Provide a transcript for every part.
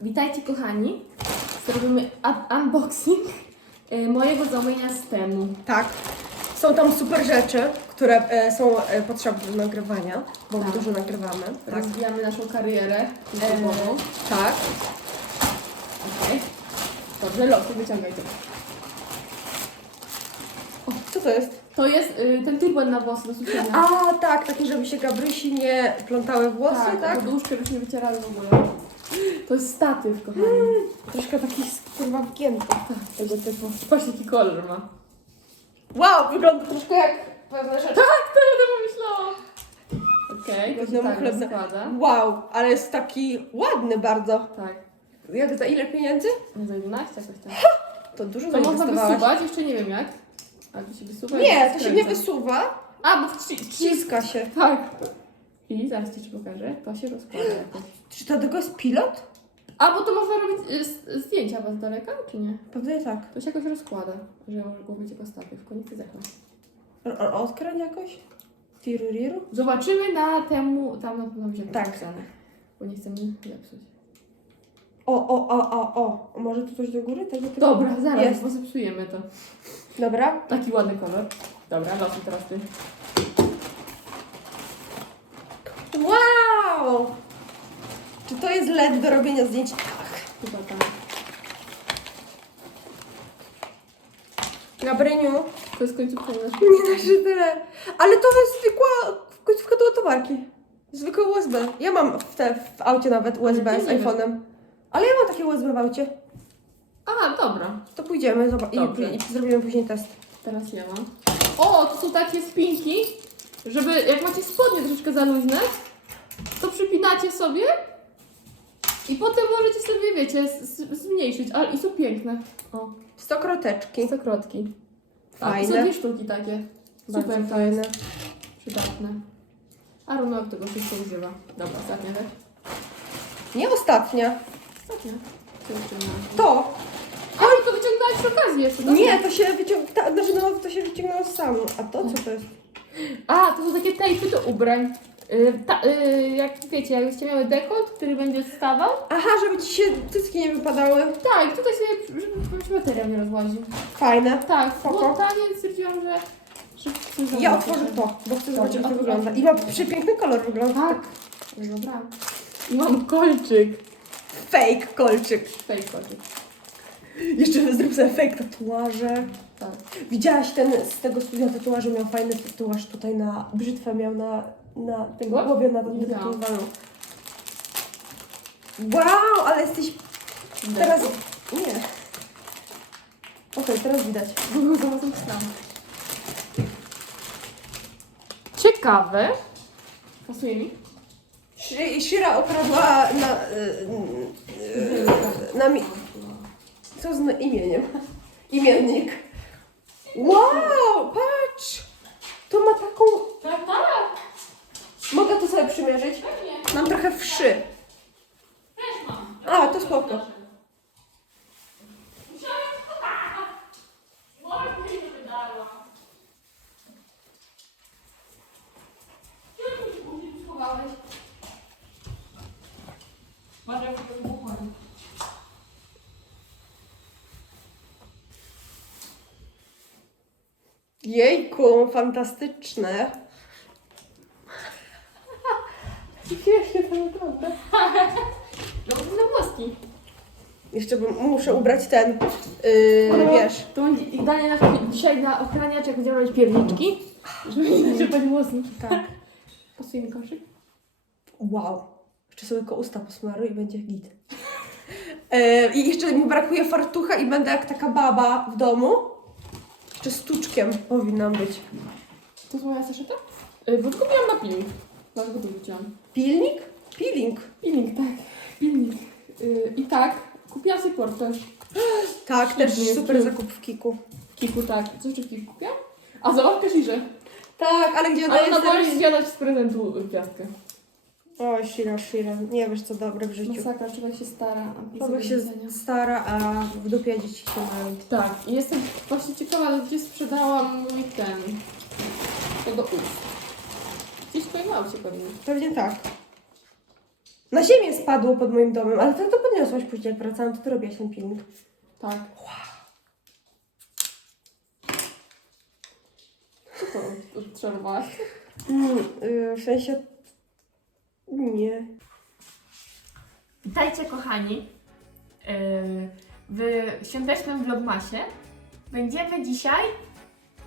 Witajcie kochani. Zrobimy un- unboxing y, mojego zamówienia z temu. Tak. Są tam super rzeczy, które e, są e, potrzebne do nagrywania, bo Tak. dużo nagrywamy. Tak. Rozwijamy naszą karierę E, tak. Okej. Dobrze, losy wyciągaj to. Co to jest? To jest y, ten turban na włosy do suszenia. A, tak, takie, żeby się Gabrysi nie plątały włosy, tak? tak? Poduszkę byśmy wycierali w ogóle. To jest statyw, kochani. Troszkę taki kurwa wgięty. Tak, tego typu. Patrz jaki kolor ma. Wow, wygląda troszkę jak pewne rzeczy. Tak, to będę pomyślała. Okej, to się Wiadomo, tak chlebne. rozkłada. Wow, ale jest taki ładny bardzo. Tak. Jak za ile pieniędzy? Nie za 11 jakoś tam. To dużo To można zainwestowałaś. wysuwać, jeszcze nie wiem jak. Ale to się wysuwa i Nie, to się nie skręca. wysuwa, A, bo wci- wci- ściska się. Tak. I zaraz Ci pokażę. To się rozkłada jakoś. Czy to tego jest pilot? A, bo to można robić y, s- zdjęcia Was z daleka, czy nie? Pewnie tak. To się jakoś rozkłada, że może go być jako statyw. Koniec i. O- o- Odkręć jakoś? Tiruriru? Zobaczymy na temu, tam na pewno będzie Tak. napisane. Bo nie chcemy zepsuć. O, o, o, o, o. Może tu coś do góry? Tego? Dobra, zaraz, Jest. bo zepsujemy to. Dobra. Taki ładny kolor. Dobra, losuj teraz Ty. Wow! Czy to jest LED do robienia zdjęć? Tak. Chyba tam. Gabryniu, To jest końcówka naszego. nie da się tyle. Ale to jest zwykła końcówka do ładowarki. Zwykłe USB. Ja mam w, te, w aucie nawet USB z iPhone'em. Ale ja mam takie USB w aucie. A, dobra. To pójdziemy zobacz, i, Dobrze. i zrobimy później test. Teraz ja mam. O, to są takie spinki, żeby jak macie spodnie troszeczkę za luźne, to przypinacie sobie i potem możecie sobie, wiecie, z- zmniejszyć. Ale i są piękne. O, Stokroteczki. stokrotki. Tak, i są Fajne. dwie sztuki takie. Bardzo Super to fajne. Przydatne. A Romek tego wszystko używa. Dobra, ostatnia tak? Nie ostatnia. Ostatnia. Co jeszcze mam? To. A, to wyciągnąłeś przy okazji jeszcze. dobra. Nie, to się wyciągnęło, znaczy no, to się wyciągnęło samo. A to co to jest? A, to są takie tejpy do ubrań. Y, ta, y, jak wiecie, jakbyście miały dekolt, który będzie stawał, Aha, żeby ci się cycki nie wypadały. tak, tutaj sobie, żeby się materiał nie rozłaził. Fajne. Tak, Spoko. było tanie, stwierdziłam, że... że chcę Ja otworzę to, bo chcę zobaczyć jak to wygląda. I ma przepiękny kolor wygląda. Tak. Dobra. I mam kolczyk. Fake kolczyk. Fake kolczyk. Jeszcze zrób sobie fake tatuaże. Tak. Widziałaś ten z tego studia tatuażu miał fajny tatuaż tutaj na brzytwę miał na, na Tego? głowie na wytatuowaniu. Wow, ale jesteś teraz... Nie. Okej, teraz widać. Ciekawe. Pasuje mi? Shi- Shira okradła na... y, y, na mi... Co z imieniem? Imiennik. Wow, patrz! To ma taką... Tak, tak. Mogę to sobie przymierzyć? Pewnie. Mam trochę wszy. Też mam. A, to spoko. Może mi się wydarła. Gdzie mi się później schowałeś? Może to wybuchłem. Jejku, fantastyczne. Śmiesznie to wygląda. No, na włoski. Jeszcze bym, muszę ubrać ten, yy, wiesz, To będzie danie na dzisiaj na ochraniacz, jak będziemy robić pierniczki. Żeby nie zaczepać włosy. tak. Pasuje mi koszyk? Wow. Jeszcze sobie tylko usta posmaruję i będzie git. Yy, I jeszcze mi brakuje fartucha i będę jak taka baba w domu. Jeszcze z tuczkiem powinnam być. To jest moja saszyta? Yy, bo tylko miałam na pilnik. Dlatego tu wziąłam. Pilnik? Peeling. Pilnik, tak. Pilnik. Yy, I tak, kupiłam sobie portfel. Tak, też super zakup w Kiku. Kiku, tak. Co jeszcze w Kiku kupiłam? A zabawkę Shirze. Tak, ale gdzie ona Ale jest ona zjadać z prezentu gwiazdkę. O, Shira, Shira. Nie wiesz co dobre w życiu. Masakra, człowiek się stara. a Człowiek się stara, a w dupie dzieci się mają. Tak, i jestem właśnie ciekawa, gdzie sprzedałam mój ten. To do ust. Gdzieś w twoim aucie pewnie. Pewnie tak. Na ziemię spadło pod moim domem, ale to, to podniosłaś później, jak wracałam, to ty robiłaś ten filmik. Tak. Co to przerwałaś? Mm, y, w sensie... Nie. Witajcie kochani w świątecznym vlogmasie. Będziemy dzisiaj...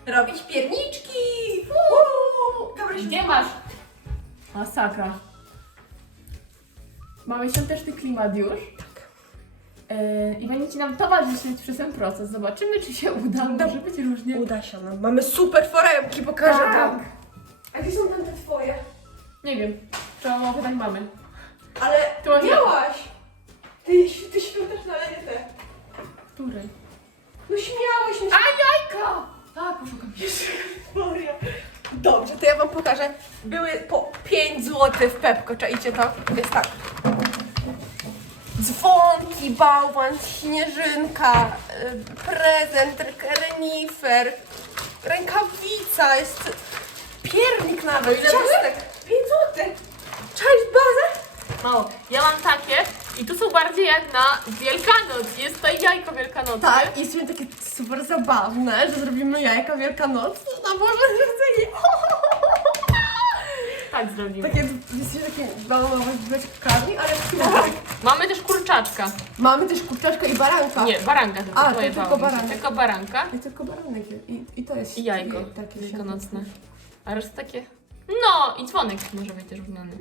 Robić pierniczki! Gdzie masz? Masakra. Mamy świąteczny klimat już. Yy, I będziecie nam towarzyszyć przez ten proces. Zobaczymy, czy się uda. Może być różnie. Uda się nam. Mamy super foremki, pokażę Tak. wam. A gdzie są tam te twoje? Nie wiem. Trzeba było pytać mamy. Ale Tu masz miałaś! Ty, ty świąteczne, te. Który? No śmiałeś mi A jajka! Tak, poszukam jeszcze. Maria. Dobrze, to ja wam pokażę. Były po 5 zł w Pepko, czajcie to? Jest tak. Dzwonki, bałwan, śnieżynka, y, prezent, renifer, rękawica, jest piernik nawet, ciastek. 5 zł. Cześć, bazę? Mało. Ja mam takie i tu są bardziej jak na Wielkanoc. Jest tutaj jajko wielkanocne. Tak, i jesteśmy takie super zabawne, że zrobimy jajka wielkanocne na Boże Narodzenie. Tak zrobimy. Takie, jesteśmy takie balonowe z beczkami, ale kubek. Mamy też kurczaczka. Mamy też kurczaczka i baranka. Nie, baranka tylko. A, to tylko bały. baranek. Tylko baranka I tylko baranek. I, i to jest i jajko takie wielkanocne. A reszta takie... No i dzwonek może być też wymiany.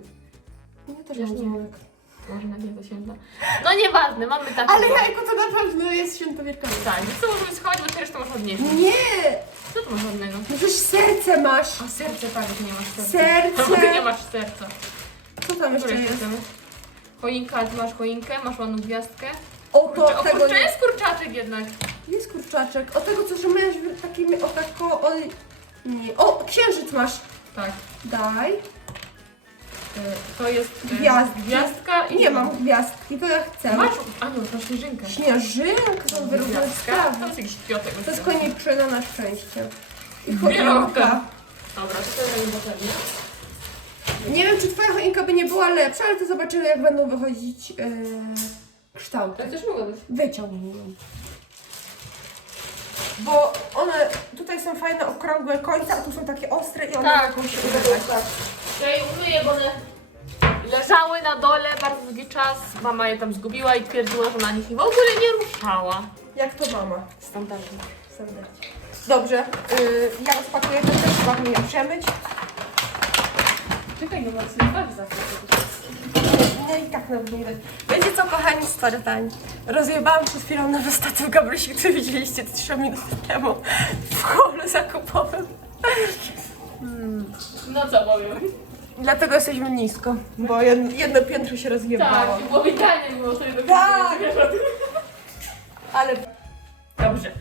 Nie, też Też mam nie. dzwonek. Może na niego święta. No nieważne, mamy takie. Ale jajko to na pewno jest święto wielkanoc. Tak, więc to możemy schować, bo ty resztę masz odnieść. Nie! Co tu masz ładnego? No przecież serce masz. A serce, tak, że nie masz serca. Serce. No, ty nie masz serca. Co tam jeszcze Które jest? chcemy? Choinka, ty masz choinkę, masz ładną gwiazdkę. O, Kurczę, to o tego kurczę, jest kurczaczek jednak. Jest kurczaczek. O tego, co że miałeś w takim, o tako, o... Nie. O, księżyc masz. Tak. Daj. To jest e, Gwiazdki. gwiazdka i... Nie mam gwiazdki, to ja chcę. Masz? A nie, masz śnieżynkę. Śnieżynka, są wyrównane Gwiazdka. sprawy. Tam jest jakiś kwiatek. To jest koniczyna na szczęście. I choinka. Dobra, to to potrzebne. Nie wiem, czy twoja choinka by nie była lepsza, ale to zobaczymy, jak będą wychodzić yy, kształty. To też mogło być. Wyciągnij ją. Bo one tutaj są fajne, okrągłe końce, a tu są takie ostre i one Tak, tak. udają. Ja je umyję, bo one leżały na dole bardzo długi czas. Mama je tam zgubiła i twierdziła, że na nich w ogóle nie ruszała. Jak to mama? Standardnie. Serdecznie. Dobrze, yy, ja rozpakuję to też, trzeba mi je przemyć. Czekaj, no bo sobie tak zawsze. No i tak nawet nie. Wiecie co, kochani, Spartań? Rozjebałam przed chwilą nowy statyw Gabrysi, który widzieliście 3 minuty temu w holu zakupowym. No co powiem? Dlatego jesteśmy nisko, bo jedno, jedno piętro się rozjebało. Tak, było idealnie, było sobie do Tak. Ale Dobrze.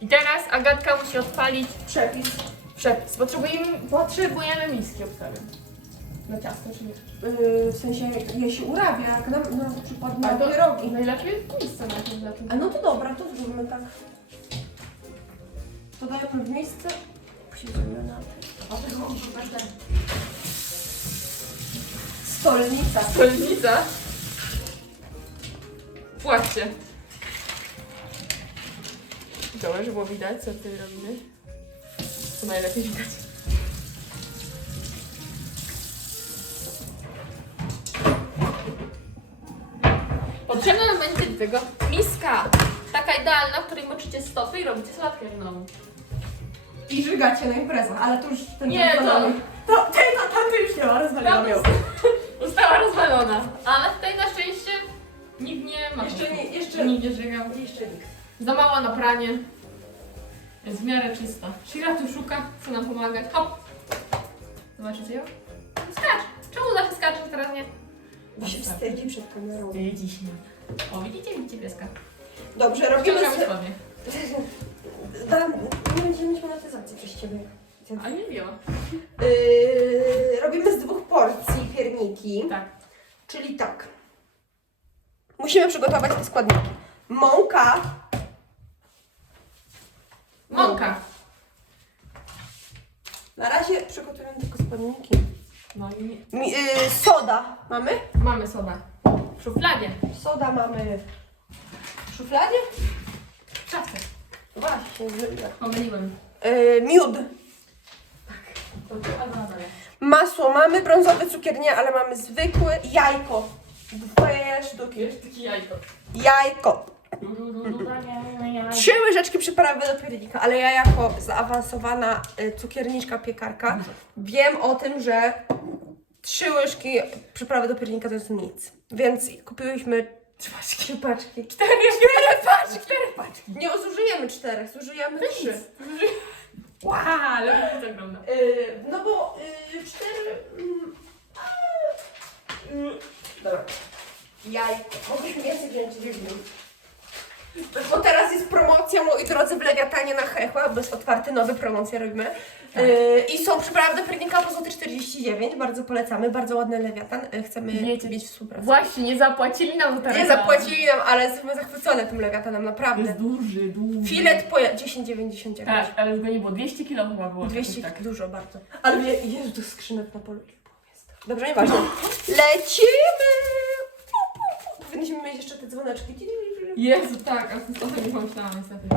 I teraz Agatka musi odpalić przepis. przepis. Potrzebujemy, potrzebujemy miski odpalę. Na ciasto, czyli yy, w sensie je się urabia, jak na, na przykład na A to pierogi. najlepiej miejsce na tym zacząć. A no to dobra, to zróbmy tak. To dajemy w miejsce. Posiedzimy na tym. O, tego mam. Stolnica. Stolnica. Płaccie. Dobra, żeby było widać, co tutaj robimy. Co najlepiej widać. Potrzebna nam będzie do tego miska. Taka idealna, w której moczycie stopy i robicie sałatkę znowu. I żygacie na imprezach, ale to już ten Nie, to-. To, ty, to, tam ty już nie ma, rozwaliłam ją. Została rozwalona. Ale tutaj na szczęście nikt nie ma. Jeszcze nie, jeszcze, Nikt nie żygał. jeszcze nikt. Za mała na pranie. Jest w miarę czysta. Shira tu szuka, chce nam pomagać. Hop! Zobaczycie ją? Skacz! Czemu zawsze skaczesz, teraz nie? Bo się wstydzi przed kamerą. Wstydzi się. O, widzicie? Widzicie pieska. Dobrze, robimy Wciągamy sobie... nie będziemy mieć monetyzacji przez ciebie. A nie wiem. Yy, robimy z dwóch porcji pierniki. Tak. Czyli tak. Musimy przygotować te składniki. Mąka. Mąka. Na razie przygotujemy tylko składniki. No i Mi, y, soda mamy? mamy soda. W szufladzie. Soda mamy w szufladzie? W szafce. Właśnie, źle. Pomyliłem. y, Miód. To trzeba zadaję. Masło mamy, brązowy cukier nie, ale mamy zwykły. Jajko. Dwie sztuki. Takie jajko. Jajko. Trzy łyżeczki przyprawy do piernika, ale ja jako zaawansowana y, cukierniczka, piekarka wiem o tym, że trzy łyżki przyprawy do piernika to jest nic. Więc kupiłyśmy trzy paczki. paczki. Cztery, cztery paczki. Cztery paczki. Nie zużyjemy czterech, zużyjemy trzy. Wow, ale to wygląda. Y, no bo y, cztery... mm, Dobra. Jajko. Mogliśmy więcej wziąć, wiem. Bo teraz jest promocja, moi drodzy, w Lewiatanie na Hechła, bo jest otwarty nowy promocja robimy. Y, I są przyprawy do piernika po złoty 49, bardzo polecamy, bardzo ładny Lewiatan, y, chcemy Wiecie, mieć współpracę. Właśnie, nie zapłacili nam za teraz. Nie zapłacili nam, ale jesteśmy zachwycone tym Lewiatanem, naprawdę. Jest duży, duży. Filet po 10,99. Tak, ale już go nie było. 200 kilo chyba było. 200, Tak. dużo bardzo. Ale Jezu, to skrzynek na polu ile było jest. Dobrze, nieważne. Lecimy! Powinniśmy mieć jeszcze te dzwoneczki. Jezu, tak, a z tym trochę nie pomyślałam niestety.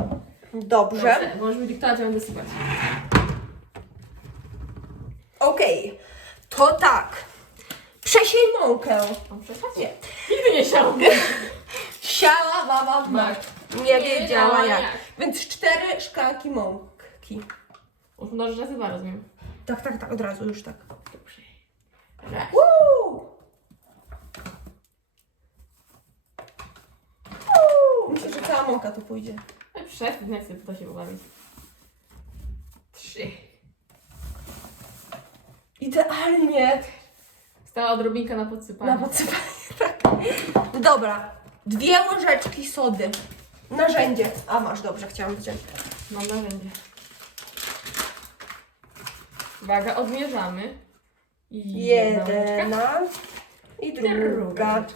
Dobrze. Możemy dyktować, a będę sypać. Okej. To tak. Przesiej mąkę. Mam przespać? Nie. Nigdy nie siałam. Siała mama w mak. Nie wiedziała jak. Więc cztery szklanki mąki. Już mnożysz razy dwa, rozumiem. Tak, tak, tak, od razu już tak. Dobrze. Raz. Woo! Woo! Myślę, że cała mąka tu pójdzie. Przestań, nie chcę w to się pobawić. Trzy. Idealnie. Stała odrobinka na podsypanie. Na podsypanie, tak. Dobra. Dwie łyżeczki sody. Narzędzie. A masz, dobrze, chciałam wziąć. Mam narzędzie. Uwaga, odmierzamy. I jedna łyżka. Jedna i druga. Druga.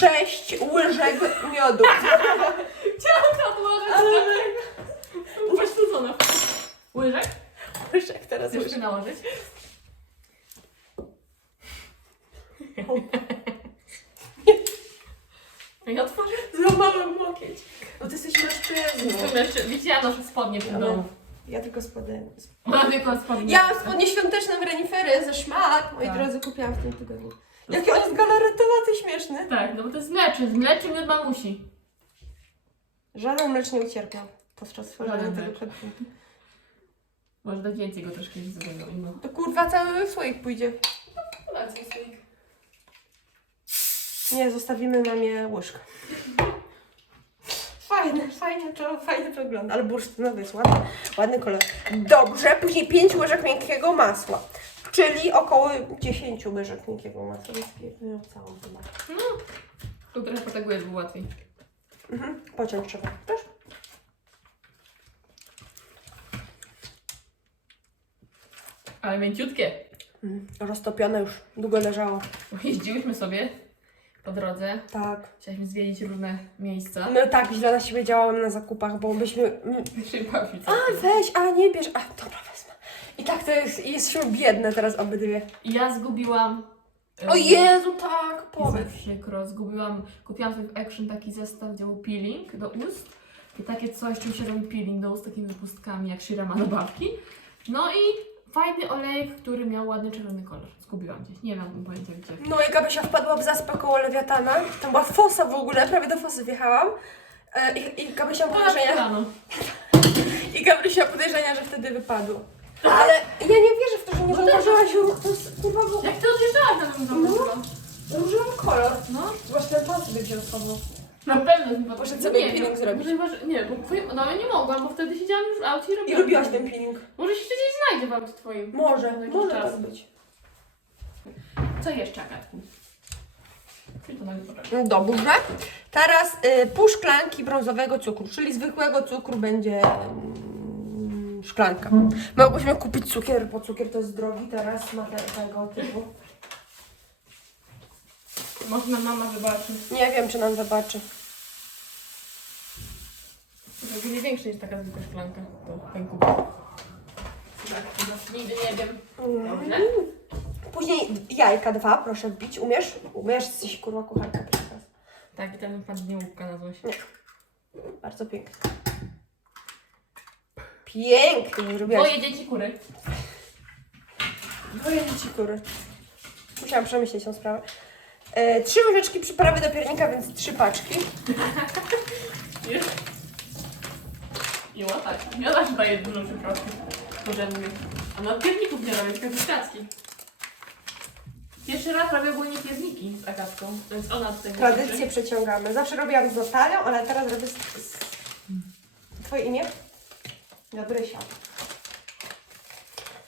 Sześć łyżek miodu. Chciałam to odłożyć. Pośludzona. Łyżek? Łyżek teraz Chcesz łyżek. się nałożyć? No i otworzę. Złamałam łokieć. No ty jesteś mężczyzną. Widziałam nasze spodnie w tym Ale- domu. Ja tylko spodnie. Ona tylko spodnie. Ja mam spodnie świąteczne w renifery ze szmat. Moi Tak. drodzy, kupiłam w tym tygodniu. Jaki on jest galaretowaty śmieszny. Tak, no bo to jest mleczy. Z mleczy my mamusi. Żaden mlecz nie ucierpiał podczas stworzenia Żaden tego mlecz. Może dać więcej go troszkę z tego inno. To kurwa cały słoik pójdzie. Nie, zostawimy mamie łyżkę. Fajne, fajnie to, fajnie to wygląda, ale bursztynowy jest ładny, ładny kolor. Dobrze, później 5 łyżek miękkiego masła, czyli około 10 łyżek miękkiego masła, więc pierdolę całą chyba. Tu trochę poteguję, żeby było łatwiej. Mhm, pociąg trzeba, też? Ale mięciutkie. Mhm. Roztopione już, długo leżało. Bo Jeździłyśmy sobie po drodze. Tak. Chcieliśmy zwiedzić różne miejsca. No tak, źle na siebie działałem na zakupach, bo byśmy... mm, Się bawić. A, weź, a nie bierz, a dobra, wezmę. I tak to jest, jesteśmy biedne teraz obydwie. Ja zgubiłam. em, O Jezu, tak, Jest powiedz. mi przykro, zgubiłam, kupiłam sobie w Action taki zestaw, gdzie był peeling do ust i takie coś, czym się robi peeling do ust, takimi wypustkami, jak Shira ma do babki. No i fajny olejek, który miał ładny czerwony kolor. Zgubiłam gdzieś, nie mam pojęcia gdzie. No i Gabrysia wpadła w zaspę koło Lewiatana. Tam była fosa w ogóle, prawie do fosy wjechałam. E, I, i Gabrysia ma podejrzenia, rano. i Gabrysia podejrzenia, że wtedy wypadł. Ale ja nie wierzę w to, że nie No zauważyłaś, że to jest kurwa było... Jak ty odjeżdżałaś na tym zauważyłam? Użyłam kolor. No, Zwłaszcza ten pan sobie wziął sobą. na pewno chyba. Poszedł sobie nie, peeling no, zrobić. może waży- Nie, bo twoim, no ja nie mogłam, bo wtedy siedziałam już w aucie i I robiłam. robiłaś ten peeling. Może się gdzieś znajdzie w aucie twoim. Może, jakiś może czas. tak być. Co jeszcze, Agatku? Czyli to na. Dobrze. Teraz y, pół szklanki brązowego cukru, czyli zwykłego cukru będzie szklanka. Mogłyśmy kupić cukier, bo cukier to jest drogi teraz ma te, tego typu. Można mama wybaczy. Nie wiem, czy nam wybaczy. To będzie większe niż taka zwykła szklanka. To ten to nigdy nie wiem. Dobrze. Później jajka dwa, proszę wbić. Umiesz? Umiesz, jesteś kurwa kucharka. Tak, i tam padnie łupka na złość. Bardzo pięknie. Pięknie zrobiłaś. Twoje dzieci kury. Dwoje dzieci kury. Musiałam przemyśleć tą sprawę. E, trzy łyżeczki przyprawy do piernika, więc trzy paczki. Już. I zawsze daję dużo przyprawy. Może mówię. A na pierników nie robię, tylko piastki. Pierwszy raz robię ogólnie pierniki z Agatką, więc ona tutaj Tradycję przeciągamy. Zawsze robiłam z Natalią, ale teraz robię z... z... Twoje imię? Gabrysia.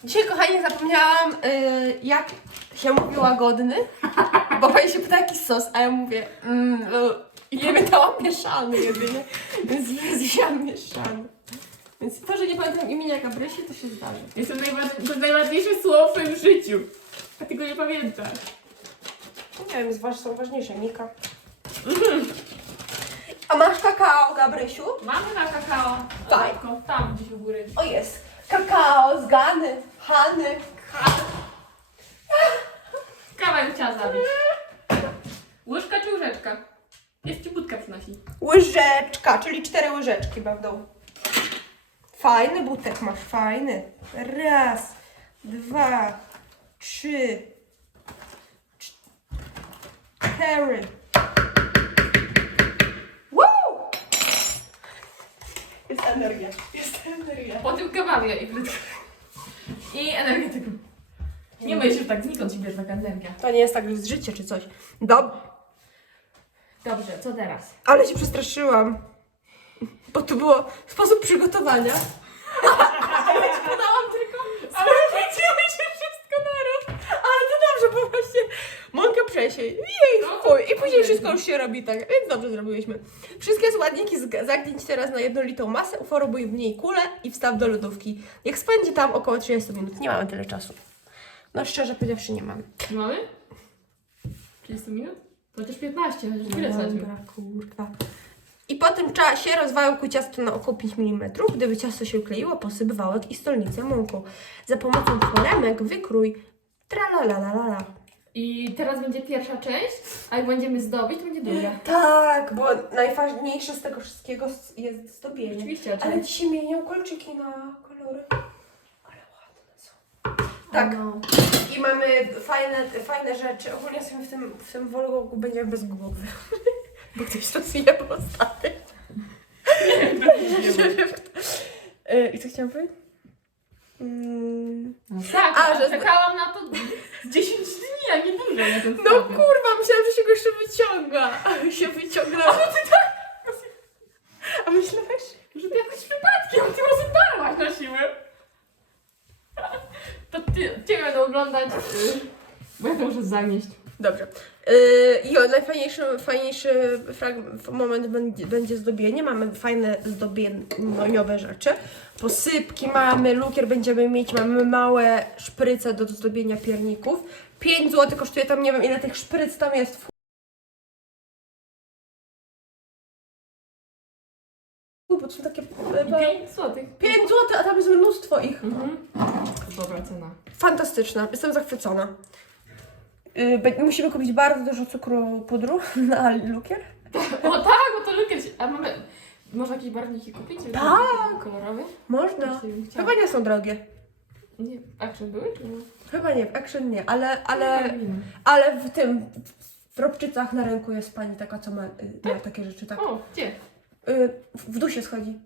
Dzisiaj, kochani, zapomniałam, y, jak się mówi łagodny, bo pani się pyta, jaki sos, a ja mówię, mm, no, i pamiętałam mieszany jedynie, więc wzięłam mieszany. Więc to, że nie pamiętam imienia Gabrysi, to się zdarzy. Jest to, najwa- to słowo w twoim życiu. A ty go nie pamiętasz. Nie wiem, jest waż, są ważniejsze, Mika. A masz kakao, Gabrysiu? Mamy na kakao. Agatko, Tam gdzieś u góry. O jest, kakao z Gany, Hany. Kawa bym chciała zabić. Łyżka czy łyżeczka? Jest ci budka przynosi. Łyżeczka, czyli cztery łyżeczki będą. Fajny butek masz, fajny. Raz, dwa, trzy, cztery. Woo! Jest energia, jest energia. Po tym kebabie i frytkach. I energetyką. Nie myśl, że tak znikąd ci bierze taka energia. To nie jest tak, że z życia czy coś. Dob Dobrze, co teraz? ale się przestraszyłam. Bo to było sposób przygotowania. Podałam tylko, ale wiedziałam, że wszystko naraz. Ale to dobrze, bo właśnie przesiej. Jej, No, chuj. I później wszystko już się robi tak, więc dobrze zrobiłyśmy. Wszystkie składniki zg- teraz na jednolitą masę, uformuj w niej kulę i wstaw do lodówki. Niech spędzi tam około 30 minut. Nie mamy tyle czasu. No szczerze powiedziawszy nie mamy. Mamy? 30 minut? To chociaż 15, chociaż stracił. Dobra, kurwa. I po tym czasie rozwałkuj ciasto na około 5 mm. Gdyby ciasto się ukleiło, posyp wałek i stolnicę mąką. Za pomocą foremek wykrój tralalalala. I teraz będzie pierwsza część, a jak będziemy zdobić, to będzie druga. Tak, bo najważniejsze z tego wszystkiego jest zdobienie. Oczywiście, Ale ci się mienią kolczyki na kolory. Ale ładne są. Tak. No. I mamy fajne, fajne rzeczy. Ogólnie sobie w tym, w tym vlogu będziemy bez głowy. Bo ktoś to zje po ostatnim. E, I co chciałam powiedzieć? Mm. No tak, A, a, że- czekałam na to z 10 dni, a nie dłużej na ten No kurwa, myślałam, że się go jeszcze wyciąga. A się wyciągnęło. A myślałeś? Że ty jakoś przypadkiem, ty rozdarłaś na siłę. To ty, cię będę oglądać, yy, bo ja to muszę zanieść. Dobrze. Yy, I o, najfajniejszy fajniejszy moment będzie, zdobienie. Mamy fajne zdobieniowe rzeczy. Posypki mamy, lukier będziemy mieć, mamy małe szpryce do zdobienia pierników. 5 zł kosztuje tam, nie wiem ile tych szpryc tam jest. Bo to są takie... I 5 złotych. 5 zł, a tam jest mnóstwo ich. Mhm. Dobra cena. Fantastyczna, jestem zachwycona. Be- musimy kupić bardzo dużo cukru pudru na lukier. O tak, bo to lukier się... A mamy... Można jakieś barwniki kupić? Tak. Kolorowe? Można. Bym chciała. Chyba nie są drogie. Nie, action były czy nie? Chyba nie, w Action nie, ale, ale, ale w tym, w Robczycach na rynku jest pani taka, co ma, y, ma takie rzeczy, tak. O, gdzie? Y, w dół się schodzi.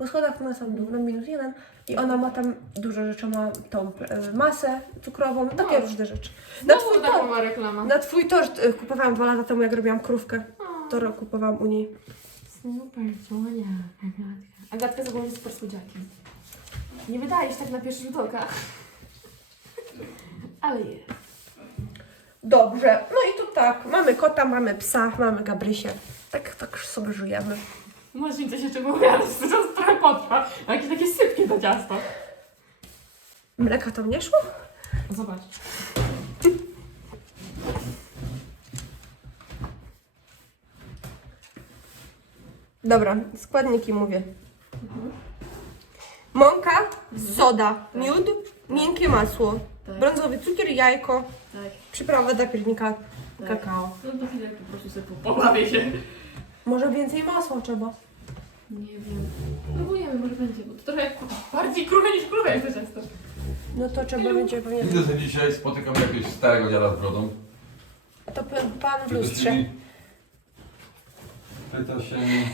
Po schodach na sam dół, na minus jeden i ona ma tam dużo rzeczy, ma tą y, masę cukrową, takie O. różne rzeczy. Na Znowu twój, taka tort, mała reklama. na twój tort y, kupowałam dwa lata temu, jak robiłam krówkę, O. to rok kupowałam u niej. Super, Sonia, Agatka. Agatka założy super słodziaki. Nie wydaje się tak na pierwszy rzut oka. Ale jest. Dobrze, no i tu tak, mamy kota, mamy psa, mamy Gabrysię. Tak, tak sobie żyjemy. Może mi coś jeszcze mówię, ale to czas trochę potrwa. Jakieś takie sypkie to ciasto. Mleka tam nie szło? Zobacz. Dobra, składniki mówię. Mąka soda, miód, miękkie masło, Tak. brązowy cukier, jajko, Tak. przyprawa dla piernika, Tak. kakao. No to chwilę po prostu sobie po- pobawię się. Może więcej masła trzeba. Nie wiem. Próbujemy, może będzie, bo to trochę jak bardziej kruche niż kruche jest to ciasto. No to trzeba będzie pewnie... Widzę, że dzisiaj spotykam jakiegoś starego dziada z brodą. A to pan- pan w lustrze. Pyta się mnie.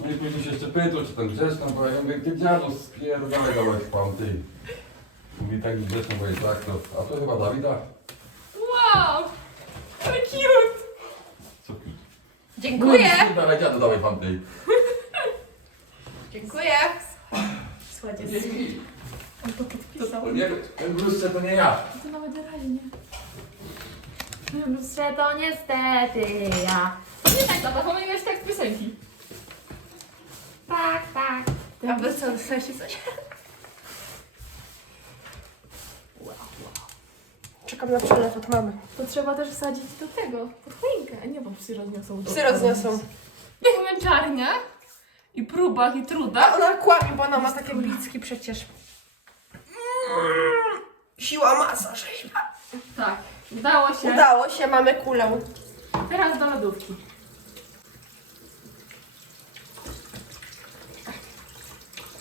No i później się jeszcze pytał, czy ten grzeczną, bo ja mówię, ty dziadu spierdalaj dałeś pan, ty. Mówi tak grzeczną, bo jest tak, to, a to chyba Dawida. Wow! Ale cute! Co ty? Dziękuję! Spierdalaj dziadu, dawaj pan, ty. Dziękuję! Słuchajcie, on to podpisał. Nie, ten lustrze to nie ja. To nawet realnie. W lustrze to niestety ja. Pamiętaj, tata, pamiętasz tekst piosenki. Tak, tak. A wy co, w sensie coś? Czekam na przelew od mamy. To trzeba też wsadzić do tego, pod choinkę. A nie, bo psy rozniosą. Psy rozniosą. W męczarniach i próbach i A trudach. ona kłamie, bo ona ma takie blicki przecież. Mm, Siła, masa, rzeźba. Tak, udało się. Udało się, mamy kulę. Teraz do lodówki.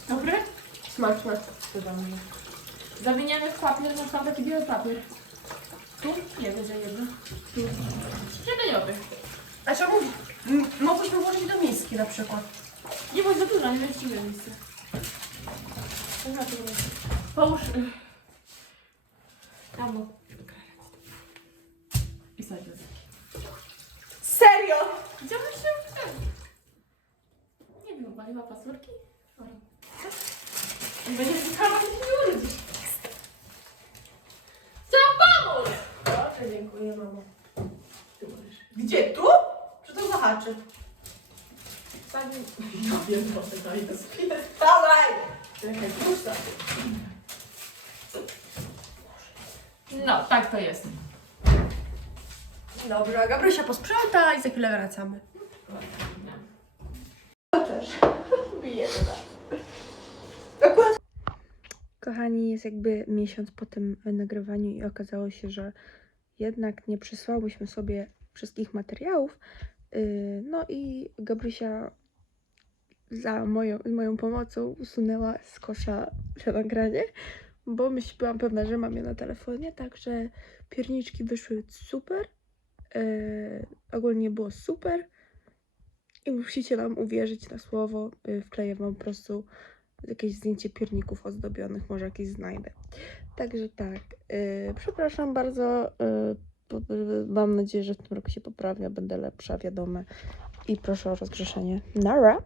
Dobry? Smaczne. Zawiniemy w papier, masz tam taki biały papier. Tu? Nie, wyżej jedno. Tu. Żebeniowy. A czemu? m- Mogłyśmy włożyć do miski na przykład. Nie bądź za dużo, nie. Dobra, to dobra. Połóż... y, Tam, no. I sadź do Serio? Widziałeś się? Tak. Nie wiem, paliła pasurki? Będzie czekała, aż się nie urodzisz. Chcę pomóc! Dobrze, dziękuję mamo. Ty możesz. Gdzie, tu? Czy to zahaczy? Sami... Ja wiem, co to jest. Dawaj! Czekaj, puszcza. No, tak to jest. Gabrysia posprząta i za chwilę wracamy. Kochani, jest jakby miesiąc po tym nagrywaniu i okazało się, że jednak nie przysłałyśmy sobie wszystkich materiałów. Yy, No i Gabrysia za moją, moją pomocą usunęła z kosza to nagranie, bo myśl, byłam pewna, że mam je na telefonie, także pierniczki wyszły super. Yy, ogólnie było super. I musicie nam uwierzyć na słowo. Yy, wkleję wam po prostu jakieś zdjęcie pierników ozdobionych, może jakieś znajdę. Także tak, yy, przepraszam bardzo. Yy, mam nadzieję, że w tym roku się poprawię, będę lepsza, wiadome. I proszę o rozgrzeszenie. Nara!